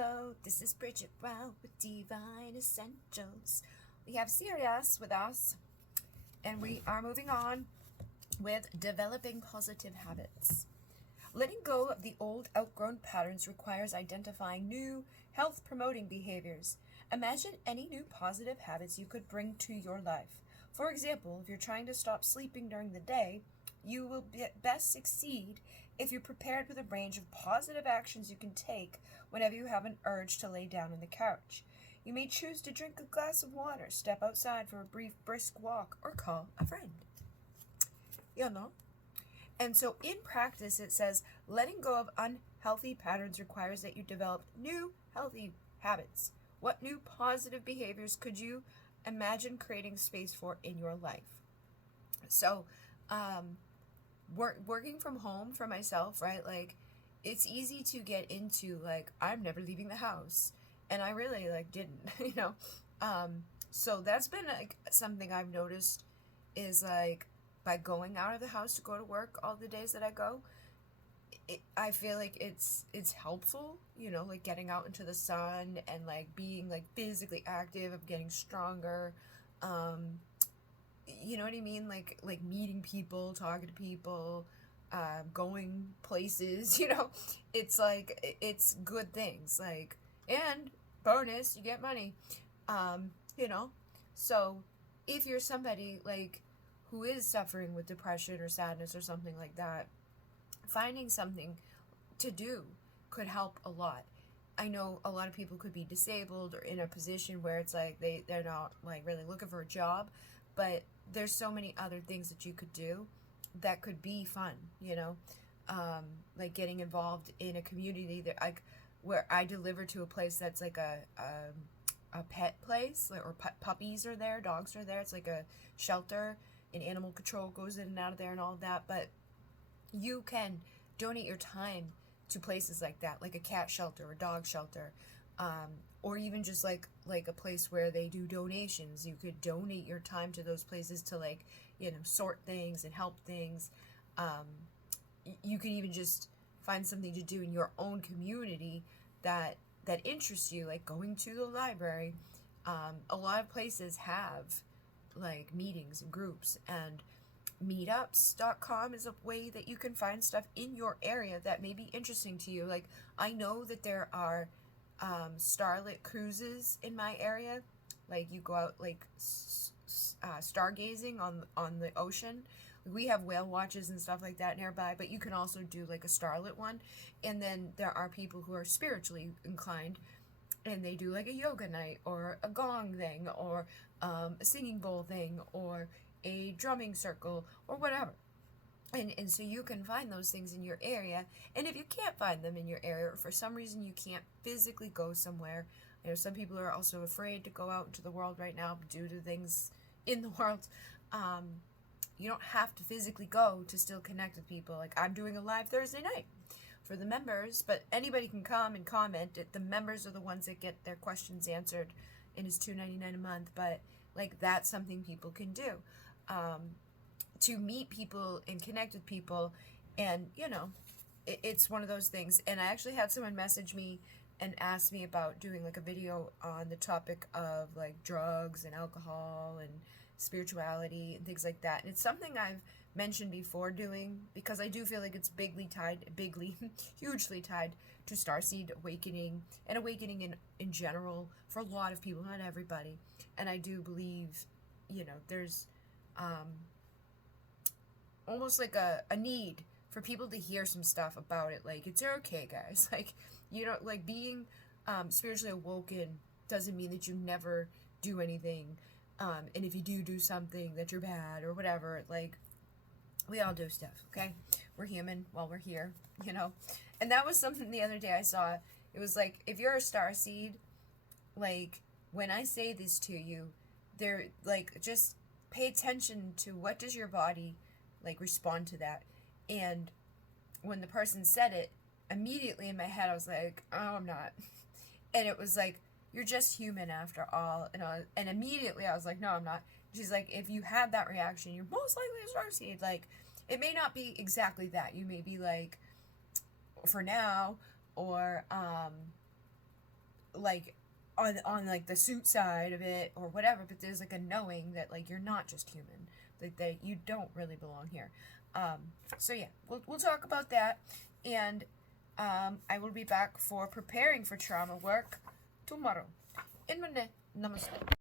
Hello, this is Bridget Brown with Divine Essentials. We have Sirius with us, and we are moving on with developing positive habits. Letting go of the old outgrown patterns requires identifying new health-promoting behaviors. Imagine any new positive habits you could bring to your life. For example, if you're trying to stop sleeping during the day, you will best succeed if you're prepared with a range of positive actions you can take whenever you have an urge to lay down on the couch. You may choose to drink a glass of water, step outside for a brief brisk walk, or call a friend. You know? And so in practice, it says letting go of unhealthy patterns requires that you develop new healthy habits. What new positive behaviors could you imagine creating space for in your life? So, working from home for myself, right? Like, it's easy to get into, like, I'm never leaving the house. And I really, like, didn't, you know? So that's been, like, something I've noticed is, like, by going out of the house to go to work all the days that I go, I feel like it's helpful, you know, like, getting out into the sun and, like, being, like, physically active, of getting stronger, you know what I mean? Like meeting people, talking to people, going places, you know, it's like, it's good things, like, and bonus, you get money, you know, so if you're somebody, like, who is suffering with depression or sadness or something like that, finding something to do could help a lot. I know a lot of people could be disabled or in a position where it's like they're not, like, really looking for a job, but there's so many other things that you could do that could be fun, you know, like getting involved in a community that where I deliver to a place that's like a pet place, like, or puppies are there, dogs are there. It's like a shelter, and animal control goes in and out of there and all of that. But you can donate your time to places like that, like a cat shelter or dog shelter, or even just like a place where they do donations. You could donate your time to those places to, like, you know, sort things and help things. You could even just find something to do in your own community that interests you, like going to the library. A lot of places have, like, meetings and groups, and meetups.com is a way that you can find stuff in your area that may be interesting to you. Like, I know that there are starlit cruises in my area. Like, you go out, like, stargazing on the ocean. We have whale watches and stuff like that nearby, but you can also do, like, a starlit one. And then there are people who are spiritually inclined, and they do, like, a yoga night or a gong thing or a singing bowl thing or a drumming circle or whatever. And so you can find those things in your area. And if you can't find them in your area, or for some reason you can't physically go somewhere, I know some people are also afraid to go out into the world right now due to things in the world. You don't have to physically go to still connect with people. Like, I'm doing a live Thursday night for the members, but anybody can come and comment. The members are the ones that get their questions answered, and it's $2.99 a month. But, like, that's something people can do. To meet people and connect with people, and, you know, it's one of those things. And I actually had someone message me and ask me about doing, like, a video on the topic of, like, drugs and alcohol and spirituality and things like that. And it's something I've mentioned before doing, because I do feel like it's hugely tied to Starseed awakening and awakening in general for a lot of people, not everybody. And I do believe, you know, there's almost like a need for people to hear some stuff about it. Like, it's okay, guys. Like, you know, like, being spiritually awoken doesn't mean that you never do anything. And if you do something, that you're bad or whatever. Like, we all do stuff, okay? We're human while we're here, you know? And that was something the other day I saw. It was like, if you're a starseed, like, when I say this to you, they're like, just pay attention to what does your body, like, respond to that. And when the person said it, immediately in my head I was like, oh, I'm not. And it was like, you're just human after all. And immediately I was like, no, I'm not. She's like, if you had that reaction, you're most likely a starseed. Like, it may not be exactly that. You may be like, for now, or like on like the suit side of it or whatever, but there's like a knowing that like you're not just human, that you don't really belong here. So yeah, we'll talk about that, and I will be back for preparing for trauma work tomorrow. Namaste.